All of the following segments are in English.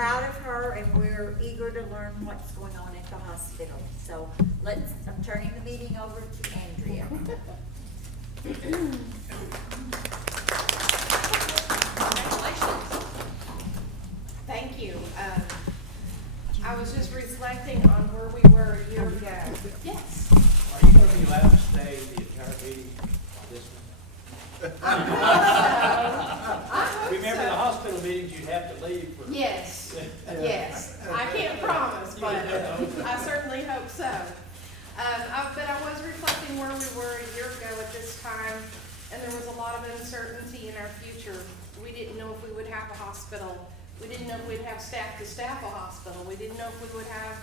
proud of her, and we're eager to learn what's going on at the hospital. So I'm turning the meeting over to Andrea. Congratulations. Thank you. I was just reflecting on where we were a year ago. Yes. Are you going to be allowed to stay the entire meeting on this one? I hope Remember so. the hospital meetings, you'd have to leave for. Yes, yes. I can't promise, but I certainly hope so. But I was reflecting where we were a year ago at this time, and there was a lot of uncertainty in our future. We didn't know if we would have a hospital. We didn't know if we'd have staff to staff a hospital. We didn't know if we would have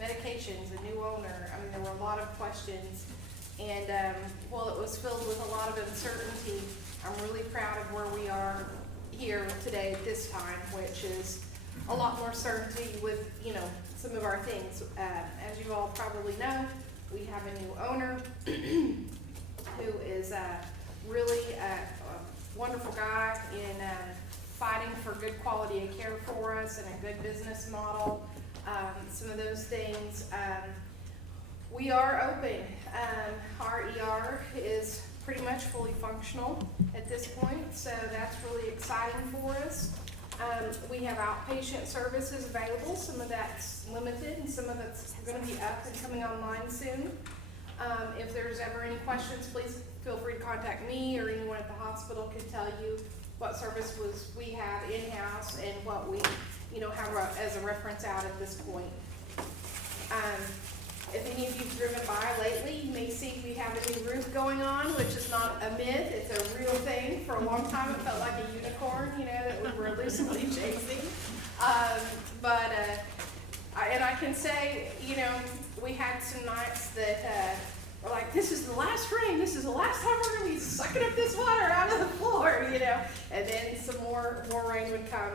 medications, a new owner. I mean, there were a lot of questions. And while it was filled with a lot of uncertainty, I'm really proud of where we are here today at this time, which is a lot more certainty with, some of our things. As you all probably know, we have a new owner who is really a wonderful guy in fighting for good quality of care for us and a good business model. Some of those things. We are open. Our ER is pretty much fully functional at this point, so that's really exciting for us. We have outpatient services available. Some of that's limited and some of it's going to be up and coming online soon. If there's ever any questions, please feel free to contact me, or anyone at the hospital can tell you what services we have in-house and what we have as a reference out at this point. If any of you've driven by lately, you may see we have a new roof going on, which is not a myth, it's a real thing. For a long time it felt like a unicorn, that we were elusively chasing. And I can say, we had some nights that were like, this is the last rain, this is the last time we're going to be sucking up this water out of the floor, and then some more rain would come.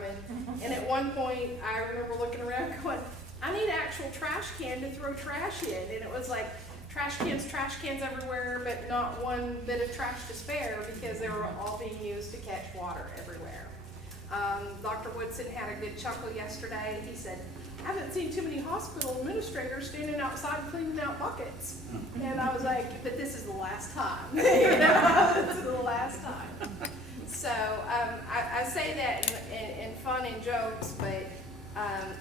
And at one point, I remember looking around going, I need an actual trash can to throw trash in. And it was like trash cans everywhere, but not one bit of trash to spare because they were all being used to catch water everywhere. Dr. Woodson had a good chuckle yesterday. He said, I haven't seen too many hospital administrators standing outside cleaning out buckets. And I was like, but this is the last time. This is the last time. So I say that in fun and jokes, but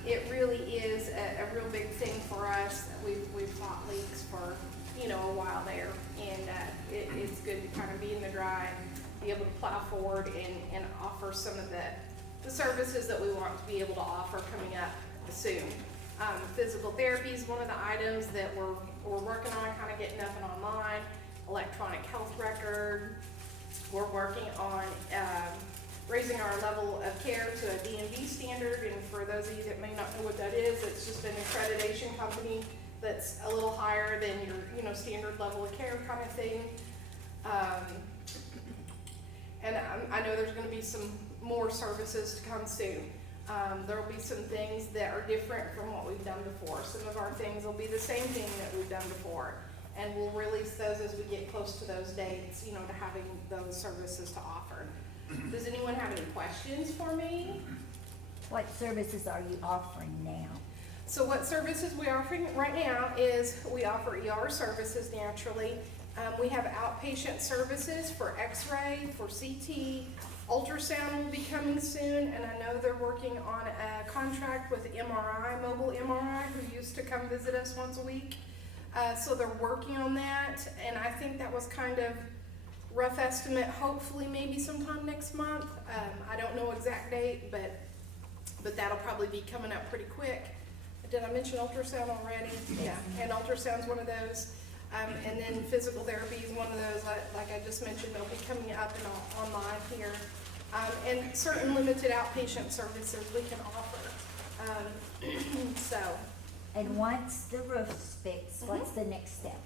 it really is a real big thing for us. We've fought leaks for a while there, and it's good to kind of be in the dry and be able to plow forward and offer some of the services that we want to be able to offer coming up soon. Physical therapy is one of the items that we're working on, kind of getting up and online. Electronic health record. We're working on raising our level of care to a DMV standard, and for those of you that may not know what that is, it's just an accreditation company that's a little higher than your standard level of care kind of thing. And I know there's going to be some more services to come soon. There will be some things that are different from what we've done before. Some of our things will be the same thing that we've done before, and we'll release those as we get close to those dates, to having those services to offer. Does anyone have any questions for me? What services are you offering now? So what services we're offering right now is we offer ER services naturally. We have outpatient services for x-ray, for CT, ultrasound will be coming soon, and I know they're working on a contract with MRI, mobile MRI, who used to come visit us once a week. So they're working on that, and I think that was kind of rough estimate, hopefully maybe sometime next month. I don't know exact date, but that'll probably be coming up pretty quick. Did I mention ultrasound already? Yeah, and ultrasound's one of those. And then physical therapy is one of those, like I just mentioned, they'll be coming up and online here. And certain limited outpatient services we can offer. And once the roof's fixed, what's the next step?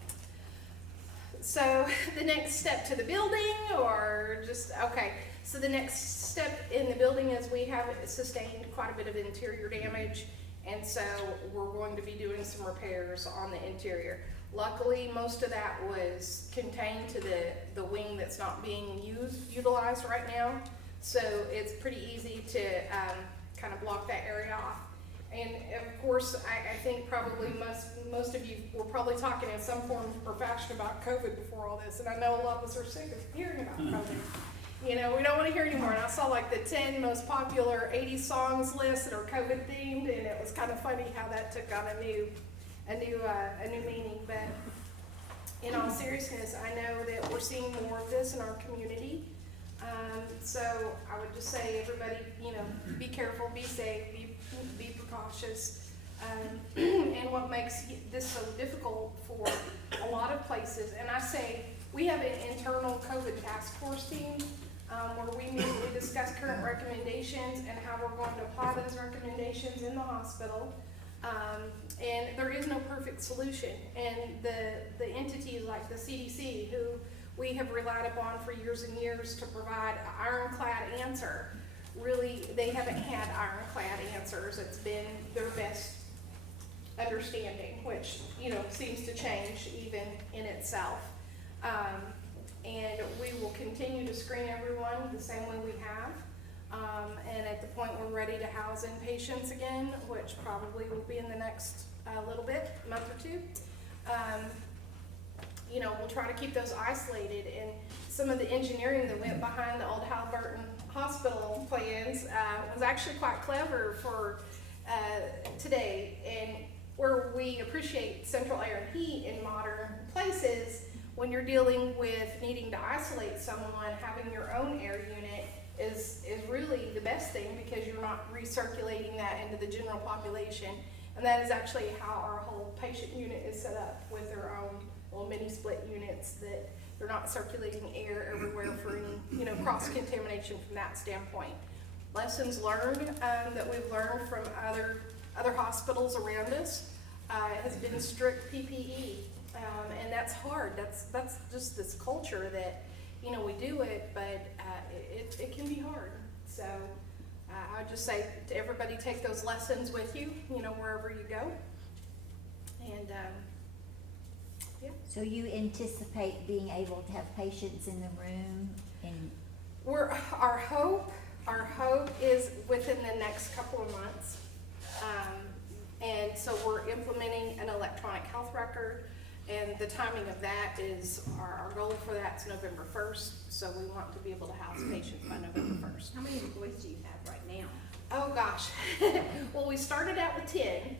So the next step to the building, or just, okay. So the next step in the building is we have sustained quite a bit of interior damage, and so we're going to be doing some repairs on the interior. Luckily, most of that was contained to the wing that's not being utilized right now. So it's pretty easy to kind of block that area off. And of course, I think probably most of you were probably talking in some form or fashion about COVID before all this, and I know a lot of us are sick of hearing about COVID. You know, we don't want to hear anymore. And I saw like the 10 most popular 80s songs list that are COVID themed, and it was kind of funny how that took on a new meaning. But in all seriousness, I know that we're seeing more of this in our community. So I would just say, everybody, you know, be careful, be safe, be precautious. And what makes this so difficult for a lot of places, and I say we have an internal COVID task force team where we meet, we discuss current recommendations and how we're going to apply those recommendations in the hospital. And there is no perfect solution. And the entities like the CDC, who we have relied upon for years and years to provide an ironclad answer, really, they haven't had ironclad answers. It's been their best understanding, which, you know, seems to change even in itself. And we will continue to screen everyone the same way we have. And at the point we're ready to house inpatients again, which probably will be in the next little bit, month or two, you know, we'll try to keep those isolated. And some of the engineering that went behind the old Halliburton Hospital plans was actually quite clever for today. And where we appreciate central air and heat in modern places, when you're dealing with needing to isolate someone, having your own air unit is really the best thing, because you're not recirculating that into the general population. And that is actually how our whole patient unit is set up, with their own little mini split units, that they're not circulating air everywhere for any, you know, cross-contamination from that standpoint. Lessons learned that we've learned from other hospitals around us has been strict PPE. And that's hard. That's just this culture that, you know, we do it, but it can be hard. So I would just say to everybody, take those lessons with you, you know, wherever you go. And yeah. So you anticipate being able to have patients in the room and Our hope is within the next couple of months. And so we're implementing an electronic health record. And the timing of that is, our goal for that is November 1st, so we want to be able to house patients by November 1st. How many employees do you have right now? Oh gosh, well, we started out with 10. Okay.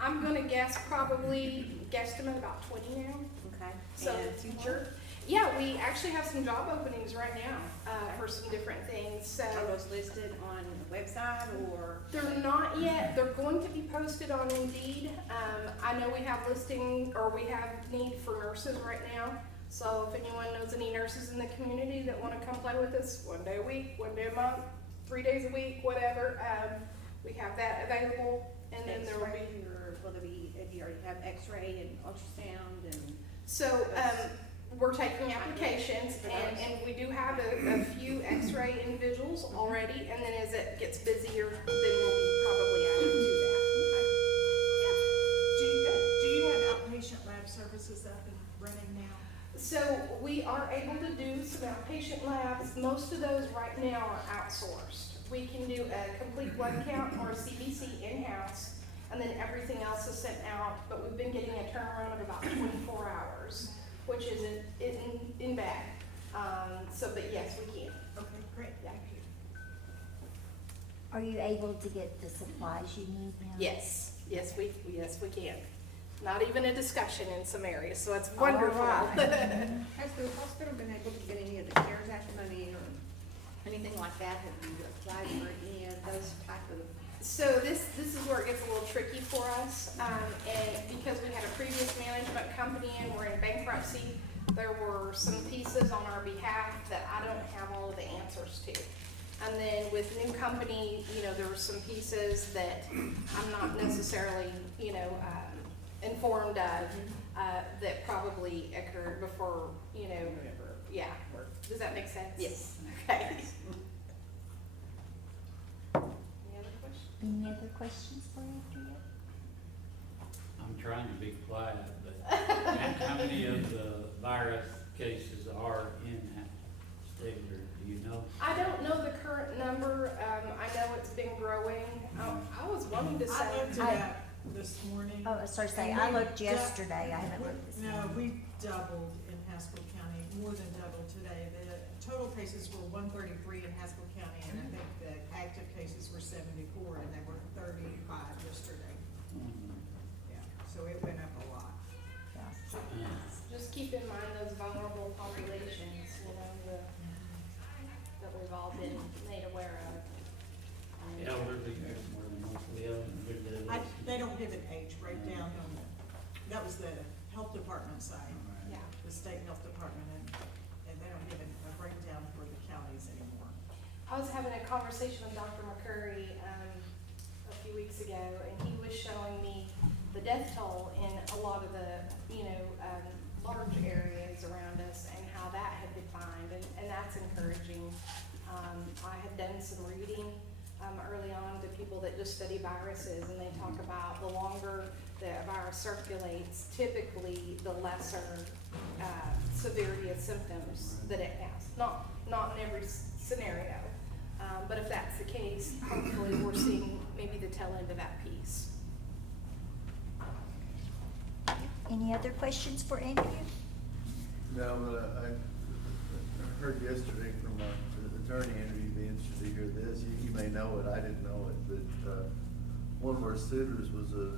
I'm gonna guesstimate about 20 now. Okay. So, And future? Yeah, we actually have some job openings right now for some different things, so. Are those listed on the website or? They're not yet. They're going to be posted on Indeed. I know we have we have need for nurses right now. So if anyone knows any nurses in the community that want to come play with us 1 day a week, 1 day a month, 3 days a week, whatever, we have that available. And then there will be. Or will there be, if you already have x-ray and ultrasound and? So, we're taking applications, and we do have a few x-ray individuals already, and then as it gets busier, then we'll be probably adding to that. Do you have outpatient lab services up and running now? So we are able to do some outpatient labs. Most of those right now are outsourced. We can do a complete blood count or a CBC in-house, and then everything else is sent out, but we've been getting a turnaround of about 24 hours. Which isn't in bad. But yes, we can. Okay, great, Yeah. thank you. are you able to get the supplies you need now? Yes, we can. Not even a discussion in some areas, so it's wonderful. All right. Has the hospital been able to get any of the CARES Act money or anything like that? Have you applied for any of those type of? So this is where it gets a little tricky for us, and because we had a previous management company and we're in bankruptcy, there were some pieces on our behalf that I don't have all of the answers to. And then with new company, you know, there were some pieces that I'm not necessarily, you know, informed of, that probably occurred before, you know, yeah. Does that make sense? Yes. Okay. Any other questions? Any other questions for Andrea? I'm trying to be quiet, but how many of the virus cases are in-house Stigler, do you know? I don't know the current number, I know it's been growing. I was wanting to I say, looked it up this morning. Oh, sorry, say, and I we looked yesterday, I haven't looked this No, morning. we doubled in Haskell County, more than doubled today. The total cases were 133 in Haskell County, and I think the active cases were 74, and they were 35 yesterday. Yeah, so it went up a lot. Yeah. just keep in mind those vulnerable populations, you know, that we've all been made aware of. Elderly, there's more than mostly elderly. They don't give an age breakdown on the, that was the health department side, Yeah. the state health department, and they don't give a breakdown for the counties anymore. I was having a conversation with Dr. McCurry, a few weeks ago, and he was showing me the death toll in a lot of the, large areas around us and how that had declined, and that's encouraging. I had done some reading, early on to people that just study viruses, and they talk about the longer the virus circulates, typically the lesser, severity of symptoms that it has. Not in every scenario, but if that's the case, hopefully we're seeing maybe the tail end of that piece. Any other questions for Andrea? No, but I heard yesterday from the attorney interview, be interested to hear this. You may know it, I didn't know it, but one of our suitors was a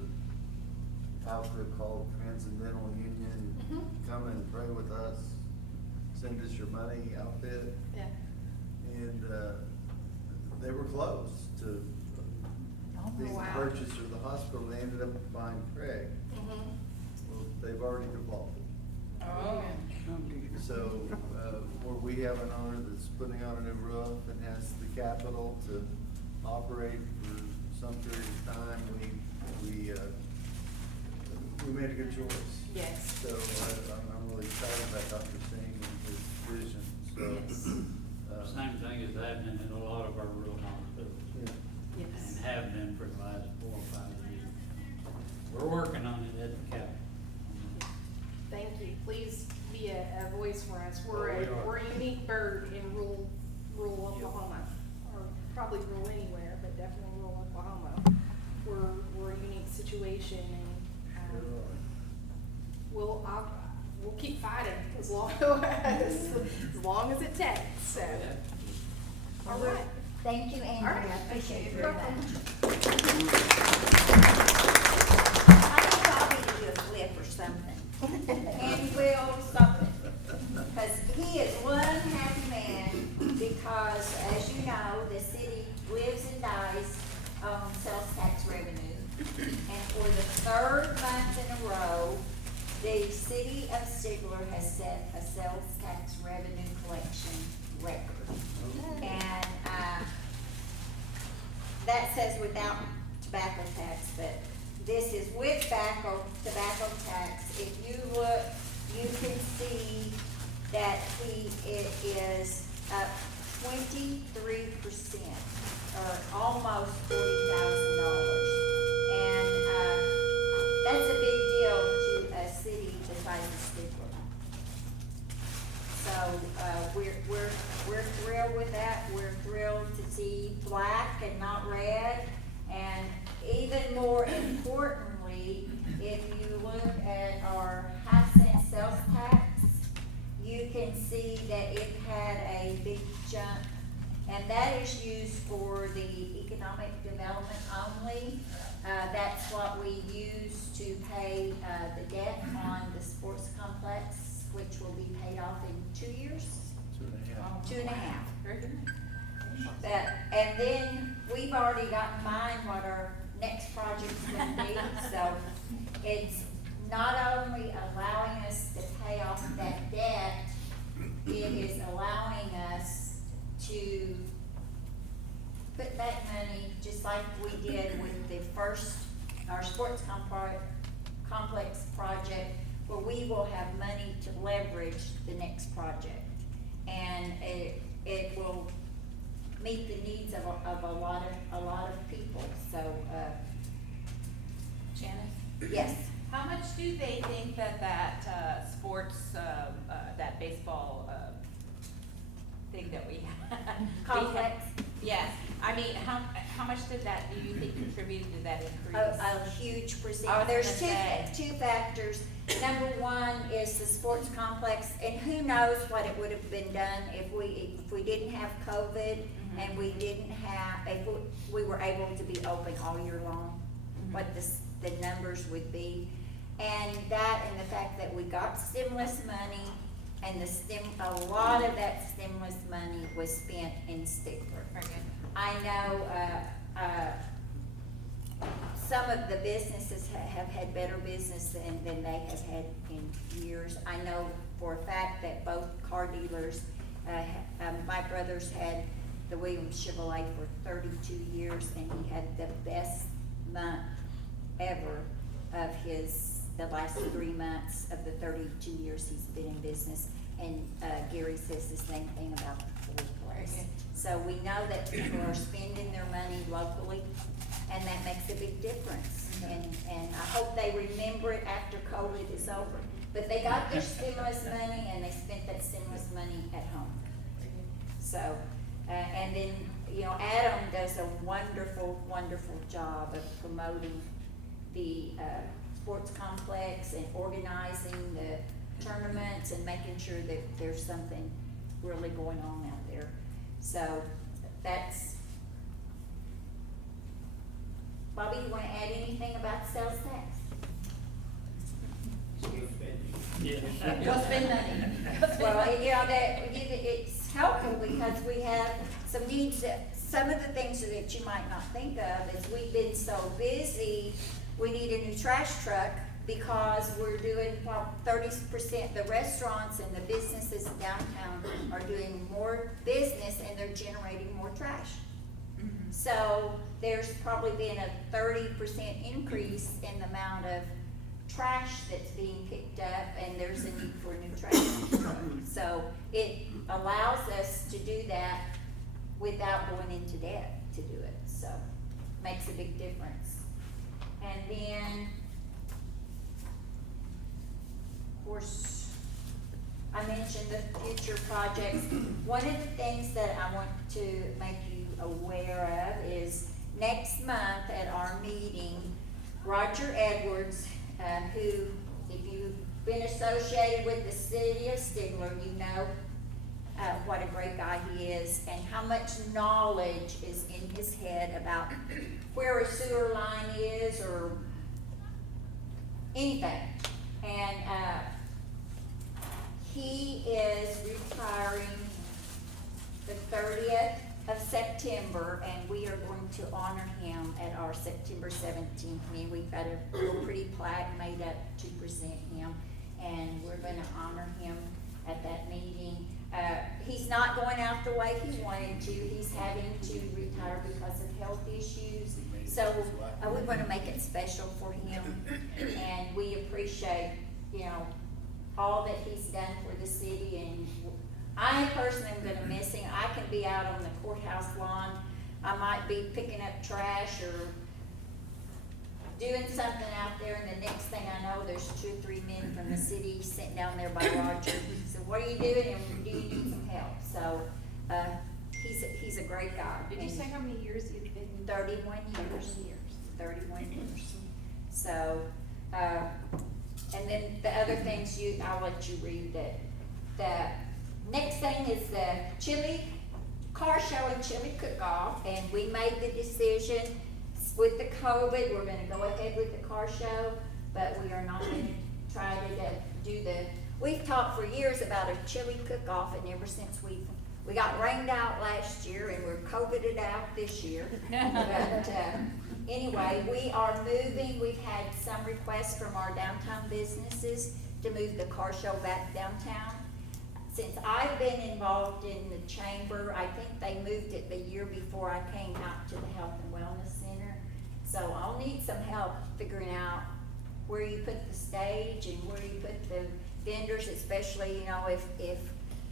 outfit called Transcendental Union. Mhm. Come and pray with us, send us your money outfit. Yeah. And they were close to Oh, being the wow. purchaser of the hospital. They ended up buying Craig. Mm-hmm. Well, they've already defaulted. Oh. So, where we have an owner that's putting on a new roof and has the capital to operate for some period of time, we made a good choice. Yes. So, I'm really excited about Dr. Singh and his vision, so. Same thing is happening in a lot of our rural hospitals. Yeah. Yes. And have been for the last 4 or 5 years. We're working on it at the Capitol. Thank you. Please be a voice for us. Oh, we are. We're a unique bird in rural Oklahoma, or probably rural anywhere, but definitely rural Oklahoma. We're a unique situation, and we'll keep fighting as long as it takes. So, all right. Thank you, Andrea, All right. I appreciate it You're very welcome. much. I think I'll need to do a flip or something. And will something. Because he is one happy man, because as you know, the city lives and dies on sales tax revenue. And for the 3rd month in a row, the city of Stigler has set a sales tax revenue collection record. And, that says without tobacco tax, but this is with tobacco tax. If you look, you can see that it is up 23%, or almost $40,000. And, that's a big deal to a city the size of Stigler. So, we're thrilled with that. We're thrilled to see black and not red. And even more importantly, if you look at our high-cent sales tax, you can see that it had a big jump. And that is used for the economic development only. That's what we use to pay, the debt on the sports complex, which will be paid off in 2 years? 2.5. 2.5. Very good. And then we've already got in mind what our next project's gonna be, so it's not only allowing us to pay off that debt, it is allowing us to put back money, just like we did with the our sports complex project, where we will have money to leverage the next project. And it will meet the needs of a lot of people, so, Janice? yes. How much do they think that sports, that baseball, thing that we had. Complex. Yes, I mean, how much did that, do you think contributed to that increase? A huge I percent. was There's gonna say. two factors. Number one is the sports complex, and who knows what it would have been done if we didn't have COVID and we didn't have, if we were able to be open all year long, what the numbers would be. And that, and the fact that we got stimulus money, and a lot of that stimulus money was spent in Stigler. Very good. I know, some of the businesses have had better business than they have had in years. I know for a fact that both car dealers, my brother's had the Williams Chevrolet for 32 years, and he had the best month ever of the last 3 months of the 32 years he's been in business. And Gary says the same thing about the Ford place. Okay. So we know that people are spending their money locally, and that makes a big difference. And I hope they remember it after COVID is over. But they got their stimulus money, and they spent that stimulus money at home. So, and then, you know, Adam does a wonderful, wonderful job of promoting the sports complex and organizing the tournaments and making sure that there's something really going on out there. So that's, Bobby, you wanna add anything about sales tax? Yeah. Go spend money. Well, you know, it's helpful because we have some needs, some of the things that you might not think of is we've been so busy, we need a new trash truck because we're doing 30%, the restaurants and the businesses downtown are doing more business and they're generating more trash. So there's probably been a 30% increase in the amount of trash that's being picked up, and there's a need for a new trash truck. So it allows us to do that without going into debt to do it, so makes a big difference. And then, of course, I mentioned the future projects. One of the things that I want to make you aware of is next month at our meeting, Roger Edwards, who, if you've been associated with the city of Stigler, you know what a great guy he is and how much knowledge is in his head about where a sewer line is or anything. And he is retiring the 30th of September, and we are going to honor him at our September 17th meeting. We've got a little pretty plaque made up to present him, and we're gonna honor him at that meeting. He's not going out the way he wanted to. He's having to retire because of health issues. So we want to make it special for him, and we appreciate, you know, all that he's done for the city. And I personally am going to miss him. I can be out on the courthouse lawn. I might be picking up trash or doing something out there, and the next thing I know, there's 2 or 3 men from the city sitting down there by Roger. So what are you doing, and do you need some help? So he's a great guy. Did you say how many years you've been? 31 years. 31 years. So, and then the other things I'll let you read that. The next thing is the chili car show and chili cook-off, and we made the decision with the COVID, we're gonna go ahead with the car show, but we are not gonna try to do we've talked for years about a chili cook-off, and ever since we got rained out last year and we're COVIDed out this year. But anyway, we are moving. We've had some requests from our downtown businesses to move the car show back downtown. Since I've been involved in the chamber, I think they moved it the year before I came out to the Health and Wellness Center. So I'll need some help figuring out where you put the stage and where you put the vendors, especially, you know, if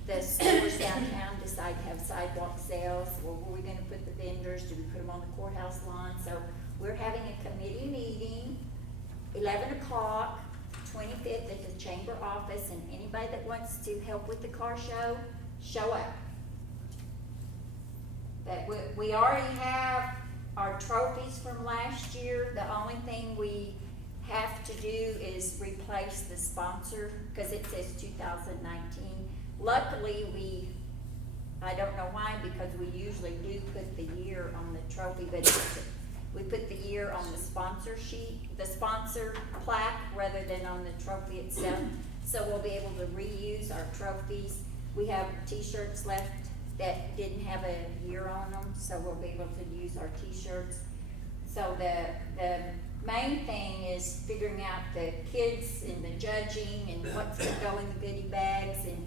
the stores downtown decide to have sidewalk sales, well, where are we gonna put the vendors? Do we put them on the courthouse lawn? So we're having a committee meeting, 11 o'clock, 25th at the chamber office, and anybody that wants to help with the car show, show up. But we already have our trophies from last year. The only thing we have to do is replace the sponsor, because it says 2019. Luckily, I don't know why, because we usually do put the year on the trophy, but we put the year on the sponsor sheet, the sponsor plaque, rather than on the trophy itself. So we'll be able to reuse our trophies. We have t-shirts left that didn't have a year on them, so we'll be able to use our t-shirts. So the main thing is figuring out the kids and the judging and what's gonna go in the goodie bags and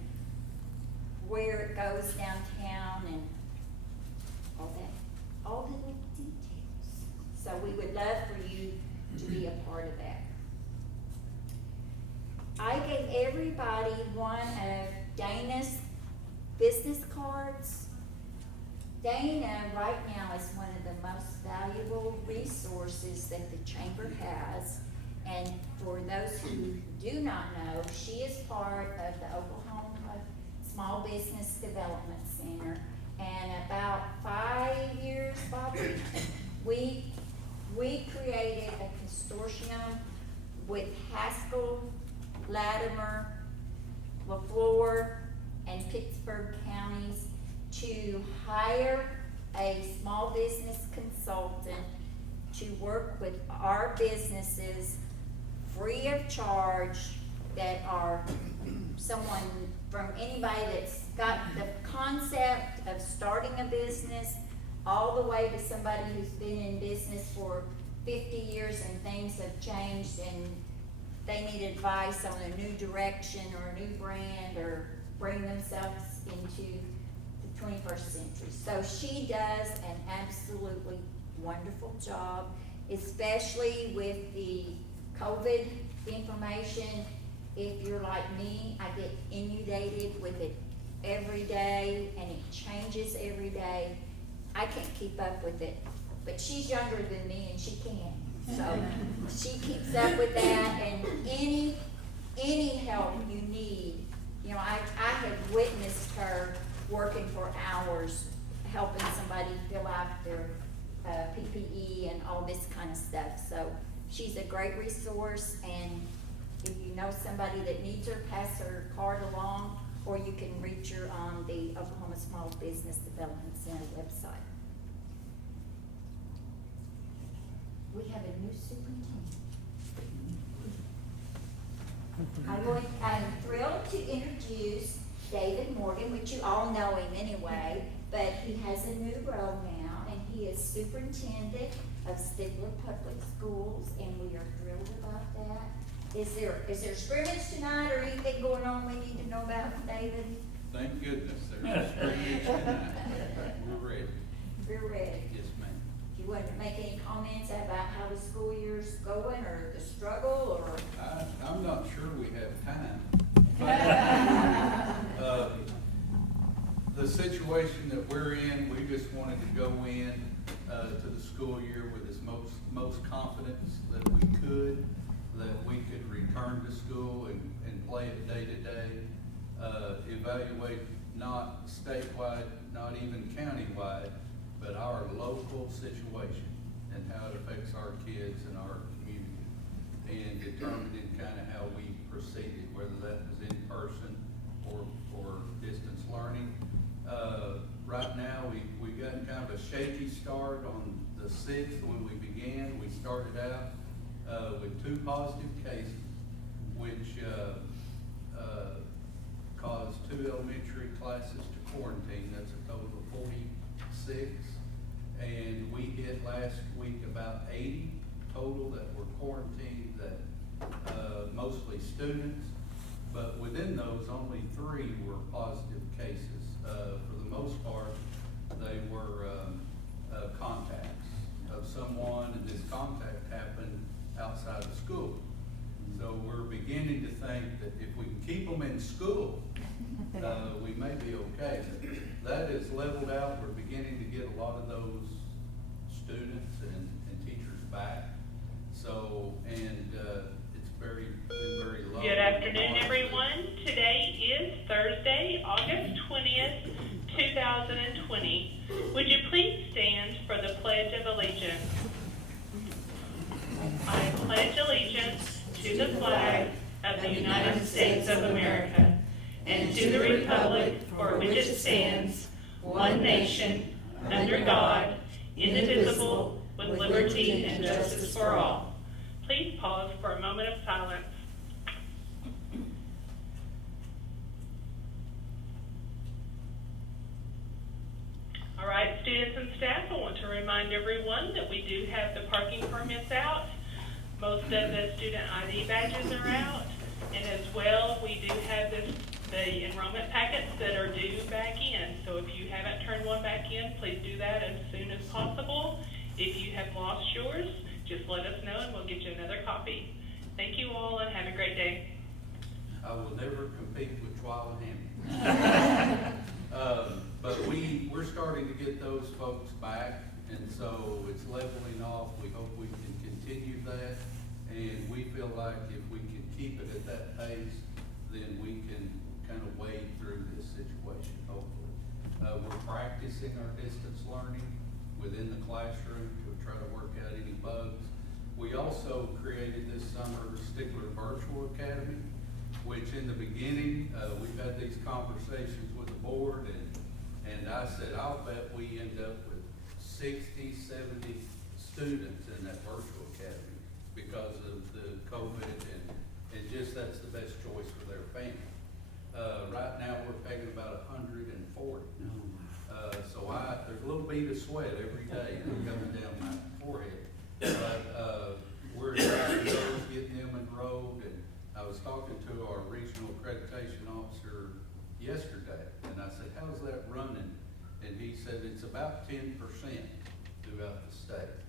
where it goes downtown and all the little details. So we would love for you to be a part of that. I gave everybody one of Dana's business cards. Dana right now is one of the most valuable resources that the chamber has. And for those who do not know, she is part of the Oklahoma Small Business Development Center. And about 5 years, Bobby, we created a consortium with Haskell, Latimer, LaFleur, and Pittsburgh counties to hire a small business consultant to work with our businesses free of charge, that are someone from anybody that's got the concept of starting a business all the way to somebody who's been in business for 50 years and things have changed and they need advice on a new direction or a new brand or bring themselves into the 21st century. So she does an absolutely wonderful job, especially with the COVID information. If you're like me, I get inundated with it every day and it changes every day. I can't keep up with it, but she's younger than me and she can. So she keeps up with that, and any help you need, you know, I have witnessed her working for hours, helping somebody fill out their PPE and all this kind of stuff. So she's a great resource, and if you know somebody that needs her, pass her card along, or you can reach her on the Oklahoma Small Business Development Center website. We have a new superintendent. I'm thrilled to introduce David Morgan, which you all know him anyway, but he has a new role now, and he is superintendent of Stigler Public Schools, and we are thrilled about that. Is there scrimmage tonight or anything going on we need to know about, David? Thank goodness there's scrimmage tonight. We're ready. We're ready. Yes, ma'am. Do you want to make any comments about how the school year's going, or the struggle, or? I'm not sure we have time. The situation that we're in, we just wanted to go in to the school year with as most confidence that we could, that we could return to school and play it day to day, evaluate not statewide, not even countywide, but our local situation and how it affects our kids and our community, and determining kind of how we proceeded, whether that was in person or distance learning. Right now, we got kind of a shaky start on the 6th when we began. We started out with 2 positive cases, which caused 2 elementary classes to quarantine. That's a total of 46. And we hit last week about 80 total that were quarantined, that mostly students. But within those, only 3 were positive cases. For the most part, they were contacts of someone, and this contact happened outside of school. So we're beginning to think that if we can keep them in school, we may be okay. That is leveled out. We're beginning to get a lot of those students and teachers back. So, and it's very low. Good afternoon, everyone. Today is Thursday, August 20th, 2020. Would you please stand for the Pledge of Allegiance? I pledge allegiance to the flag of the United States of America and to the republic for which it stands, one nation, under God, indivisible, with liberty and justice for all. Please pause for a moment of silence. All right, students and staff, I want to remind everyone that we do have the parking permits out. Most of the student ID badges are out. And as well, we do have the enrollment packets that are due back in. So if you haven't turned one back in, please do that as soon as possible. If you have lost yours, just let us know and we'll get you another copy. Thank you all and have a great day. I will never compete with Twyla Hammond. But we're starting to get those folks back, and so it's leveling off. We hope we can continue that, and we feel like if we can keep it at that pace, then we can kind of wade through this situation, hopefully. We're practicing our distance learning within the classroom to try to work out any bugs. We also created this summer Stigler Virtual Academy, which in the beginning, we've had these conversations with the board, and I said, I'll bet we end up with 60, 70 students in that virtual academy because of the COVID and just that's the best choice for their family. Right now, we're paying about 140. So there's a little bead of sweat every day coming down my forehead. But we're getting them enrolled, and I was talking to our regional accreditation officer yesterday, and I said, how's that running? And he said it's about 10% throughout the state.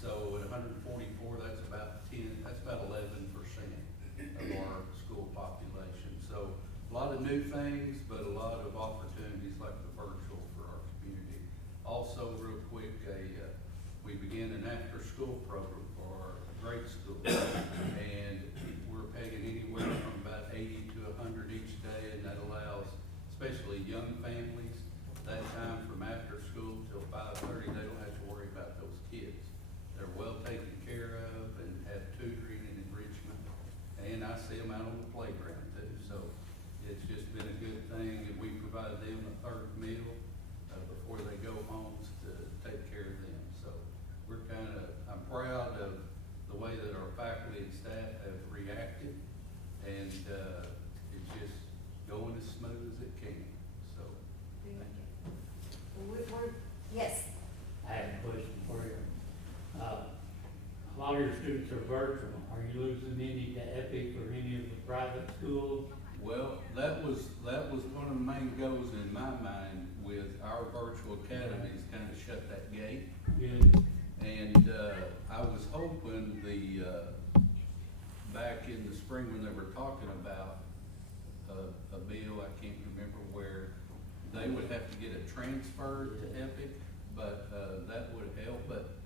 So at 144, that's about 11% of our school population. So a lot of new things, but a lot of opportunities like the virtual for our community. Also, real quick, we began an after-school program for our grade school, and we're paying anywhere from about 80 to 100 each day, and that allows especially young families that time from after school till 5:30. They don't have to worry about those kids. They're well taken care of and have tutoring and enrichment, and I see them out on the playground too. So it's just been a good thing, and we provide them a third meal before they go home to take care of them. So I'm proud of the way that our faculty and staff have reacted, and it's just going as smooth as it can. So, Yes. I have a question for you. A lot of your students are virtual. Are you losing any to Epic or any of the private schools? well, that was one of the main goals in my mind with our virtual academies, kind of shut that gate. Good. And I was hoping back in the spring when they were talking about a bill, I can't remember, where they would have to get it transferred to Epic, but that would help. But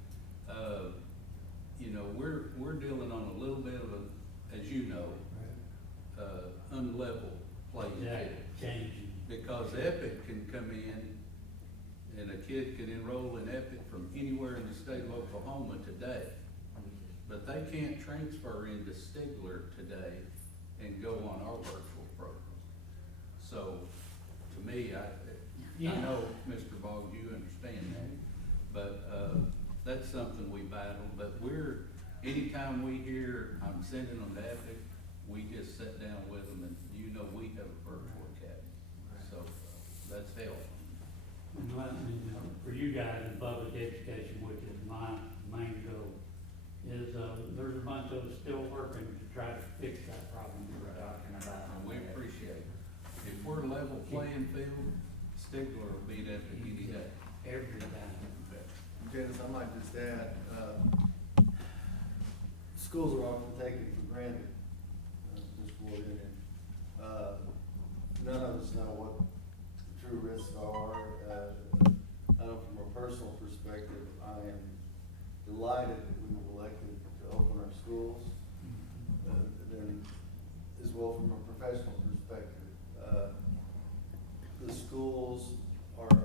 you know, we're dealing on a little bit of a, as you know, unlevel playing Yeah, field. changing. Because Epic can come in and a kid can enroll in Epic from anywhere in the state of Oklahoma today. But they can't transfer into Stigler today and go on our virtual program. So, to me, I know, Mr. Boggs, you understand that, but that's something we battle. But anytime we hear I'm sending them to Epic, we just sit down with them, and you know we have a virtual academy. So that's helped. For you guys in public education, which is my main goal, is there's a bunch of us still working to try to fix that problem we're talking about. And we appreciate it. If we're level playing field, Stigler will beat Epic any day. Every time. Janice, I might just add, schools are often taken for granted, Ms. Ward, none of us know what the true risks are. I know from a personal perspective, I am delighted that we were elected to open our schools. Then, as well from a professional perspective, the schools are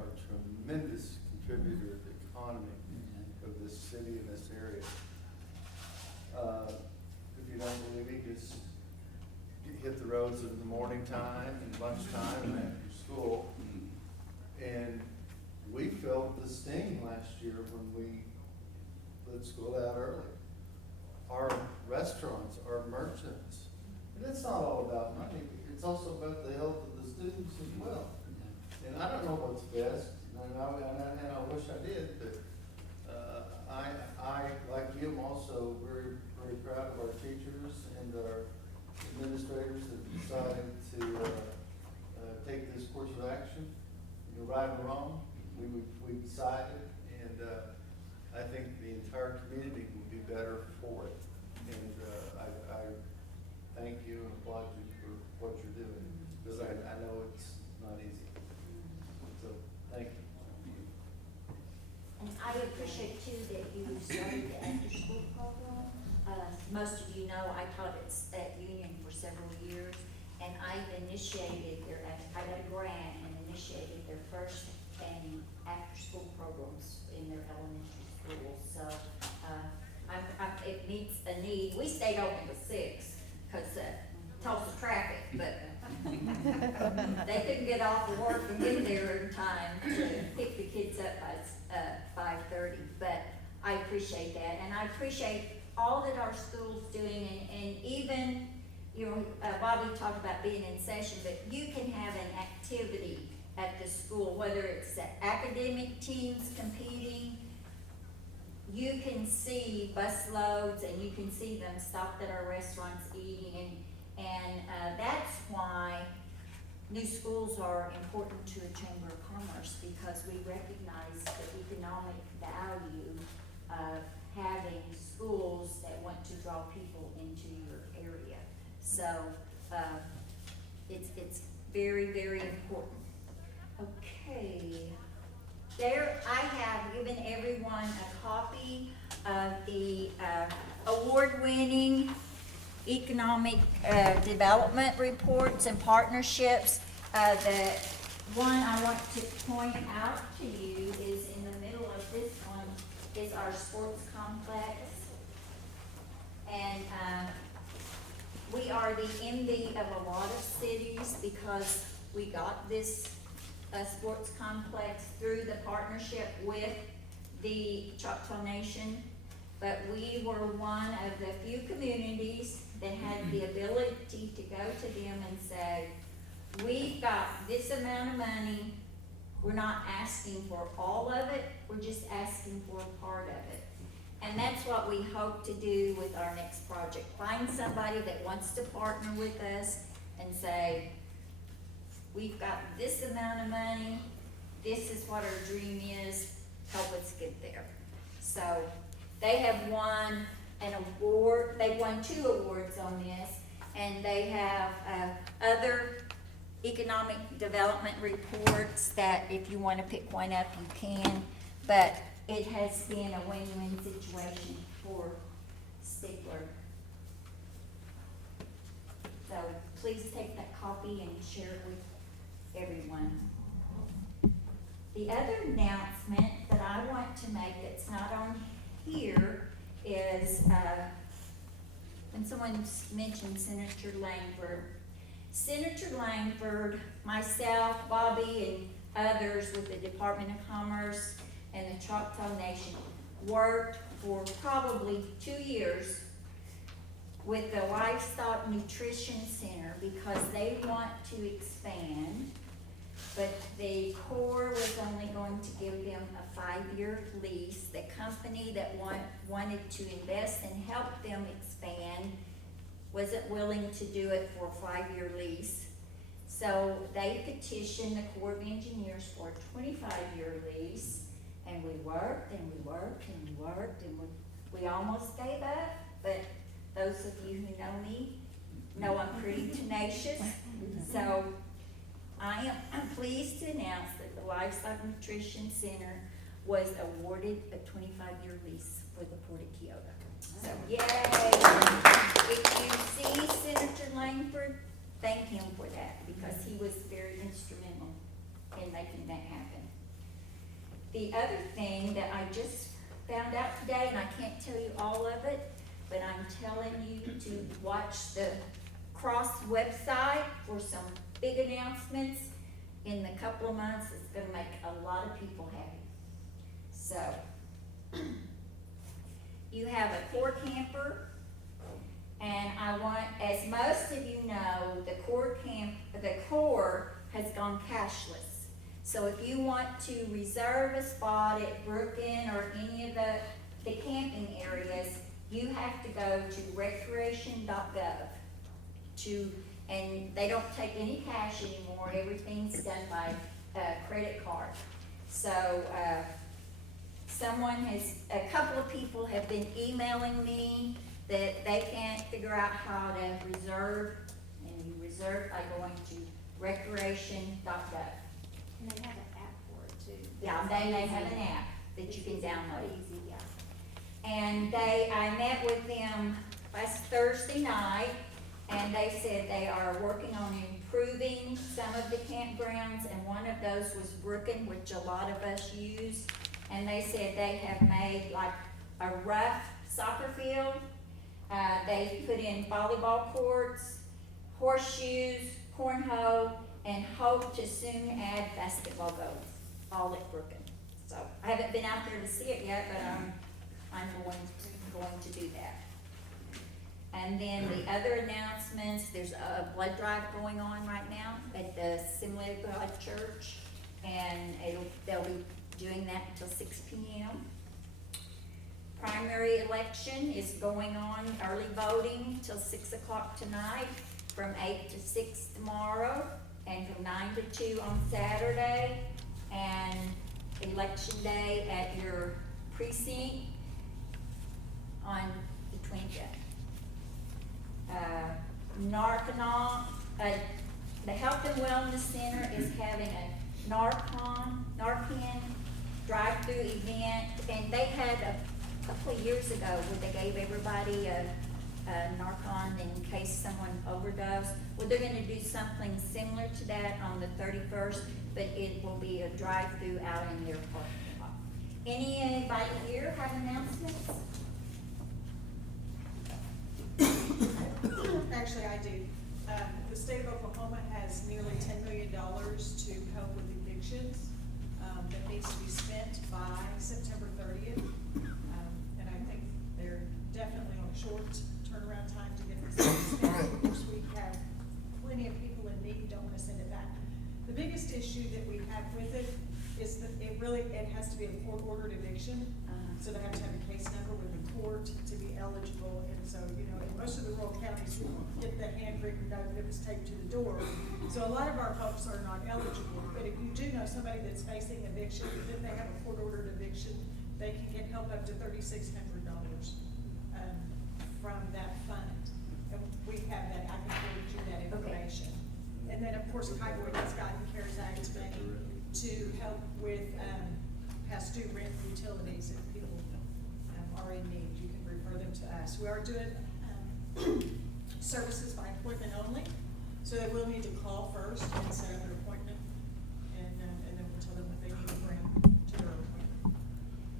hit the roads in the morning time and lunchtime and after school. And we felt the sting last year when we let school out early. Our restaurants, our merchants, and it's not all about money, it's also about the health of the students as well. And I don't know what's best, and I wish I did, but, I, like you, am also very, very proud of our teachers and our administrators that decided to, take this course of action. You know, right or wrong, we decided, and, I think the entire community will be better for it. And, I thank you and applaud you for what you're doing, because I know it's not easy. So, thank you. And I appreciate too that you started the after-school program. Most of you know, I taught at Union for several years, and I've initiated I got a grant and initiated their first and after-school programs in their elementary schools. So, it meets a need. We stayed open till 6, because, Tulsa traffic, but they couldn't get off of work and get there in time to pick the kids up by 5:30. But I appreciate that, and I appreciate all that our school's doing, and even, you know, Bobby talked about being in session, but you can have an activity at the school, whether it's the academic teams competing. You can see bus loads, and you can see them stopped at our restaurants eating, and that's why new schools are important to a Chamber of Commerce, because we recognize the economic value of having schools that want to draw people into your area. So, it's very, very important. Okay. There, I have given everyone a copy of the award-winning economic development reports and partnerships. The one I want to point out to you is in the middle of this one is our sports complex. And we are the envy of a lot of cities because we got this sports complex through the partnership with the Choctaw Nation, but we were one of the few communities that had the ability to go to them and say, we've got this amount of money, we're not asking for all of it, we're just asking for a part of it. And that's what we hope to do with our next project. Find somebody that wants to partner with us and say, we've got this amount of money, this is what our dream is, help us get there. So they have won an award, they've won 2 awards on this, and they have other economic development reports that if you want to pick one up, you can, but it has been a win-win situation for Stigler. So please take that copy and share it with everyone. The other announcement that I want to make that's not on here is when someone mentioned Senator Langford. Senator Langford, myself, Bobby, and others with the Department of Commerce and the Choctaw Nation worked for probably 2 years with the Livestock Nutrition Center because they want to expand, but the Corps was only going to give them a 5-year lease. The company that wanted to invest and help them expand wasn't willing to do it for a 5-year lease. So they petitioned the Corps of Engineers for a 25-year lease, and we worked and we worked and we worked, and we almost gave up, but those of you who know me know I'm pretty tenacious. So I'm pleased to announce that the Livestock Nutrition Center was awarded a 25-year lease for the Port of Kyoto. So yay! If you see Senator Langford, thank him for that because he was very instrumental in making that happen. The other thing that I just found out today, and I can't tell you all of it, but I'm telling you to watch the cross website for some big announcements in the couple of months. It's gonna make a lot of people happy. So, you have a core camper, and I want, as most of you know, the core has gone cashless. So if you want to reserve a spot at Brooklyn or any of the camping areas, you have to go to recreation.gov and they don't take any cash anymore. Everything's done by credit card. So a couple of people have been emailing me that they can't figure out how to reserve, and you reserve by going to recreation.gov. And they have an app for it too. Yeah, they have an app that you can download. Easy, yeah. And I met with them last Thursday night, and they said they are working on improving some of the campgrounds, and one of those was Brooklyn, which a lot of us use. And they said they have made like a rough soccer field. They put in volleyball courts, horseshoes, cornhole, and hope to soon add basketball goals, all at Brooklyn. So I haven't been out there to see it yet, but I'm going to do that. And then the other announcements, there's a blood drive going on right now at the Assembly of God Church, and they'll be doing that until 6 p.m. Primary election is going on, early voting till 6 o'clock tonight, from 8 to 6 tomorrow, and from 9 to 2 on Saturday, and election day at your precinct on the 20th. The Health and Wellness Center is having a Narcan drive-through event, and they had a couple of years ago where they gave everybody a Narcan in case someone overdosed. Well, they're gonna do something similar to that on the 31st, but it will be a drive-through out in their parking lot. Anybody here have announcements? Actually, I do. The state of Oklahoma has nearly $10 million to help with evictions that needs to be spent by September 30th. And I think they're definitely on a short turnaround time to get this spent. Of course, we have plenty of people in need, don't want to send it back. The biggest issue that we have with it is that it has to be a court-ordered eviction. So they have to have a case number with the court to be eligible. And so, you know, in most of the rural counties, we get the handwritten note that was taped to the door. So a lot of our folks are not eligible. But if you do know somebody that's facing eviction, then they have a court-ordered eviction, they can get help up to $3,600 from that fund. And we have that, I can forward you that information. Okay. And then, of course, Highway has gotten CARES Act money to help with past due rent and utilities. If people are in need, you can refer them to us. We are doing services by appointment only, so they will need to call first and set up an appointment, and then we'll tell them what they need to bring to their appointment.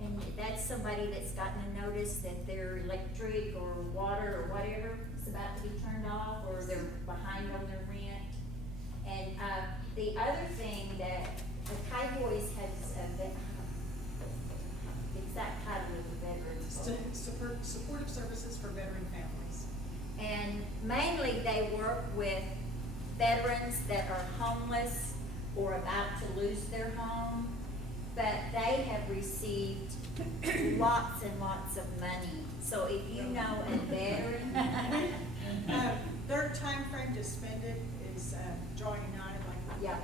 And that's somebody that's gotten a notice that their electric or water or whatever is about to be turned off, or they're behind on their rent. And the other thing that the Cowboys has the exact title of the veterans. Supportive services for veteran families. And mainly they work with veterans that are homeless or about to lose their home, but they have received lots and lots of money. So if you know a veteran. Their time frame to spend it is drawing nigh, like yeah.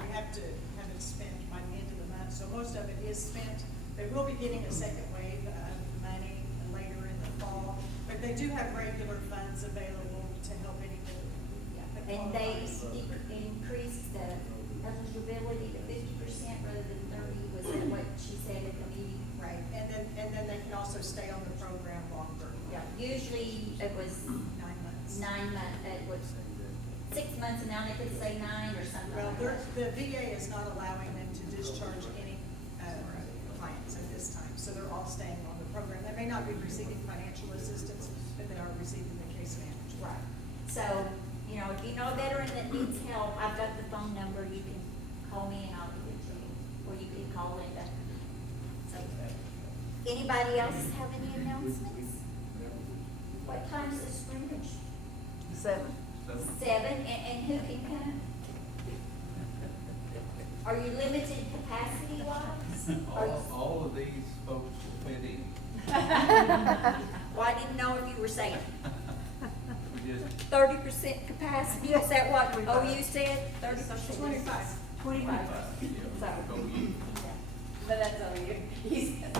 we have to have it spent by the end of the month. So most of it is spent. They will be getting a second wave of money later in the fall, but they do have regular funds available to help anybody. Yeah. And they increased the eligibility to 50% rather than 30%, was that what she said at the meeting? Right, and then they can also stay on the program longer. Yeah, usually it was 9 months. 9 months, it was 6 months, and now they could say 9 or something. Well, like that. the VA is not allowing them to discharge any clients at this time, so they're all staying on the program. They may not be receiving financial assistance, but they are receiving the case management. Right. So you know, if you know a veteran that needs help, I've got the phone number, you can call me and I'll give it to you, or you can call Linda. So, anybody else have any announcements? What time's the scrimmage? 7. 7, and who can come? Are you limited capacity wise? All of these folks will fit in. Well, I didn't know if you were saying We just 30% capacity, is that what OU said? 30%? 25. 25. yeah, So, go you. But that's all you, he said.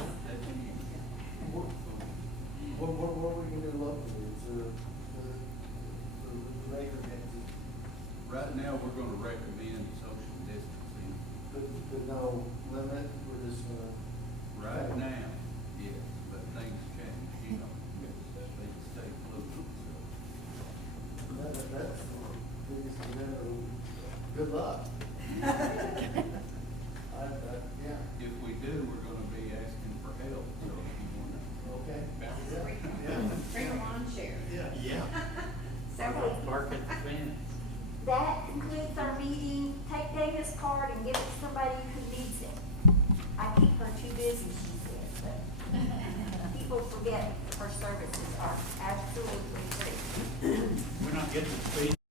What are we gonna do locally? Right now, we're gonna recommend social distancing. But no limit, we're just gonna. Right now, yes, but things change, you know, things stay fluid, so. That's the biggest, good luck. Yeah. If we do, we're gonna be asking for help, so if you wanna. Okay. Bring a lawn chair. Yeah. so Park at the fence. that concludes our meeting. Take Dana's card and give it to somebody who needs it. I keep her too busy, she says, but people forget her services are absolutely free. We're not getting the speed.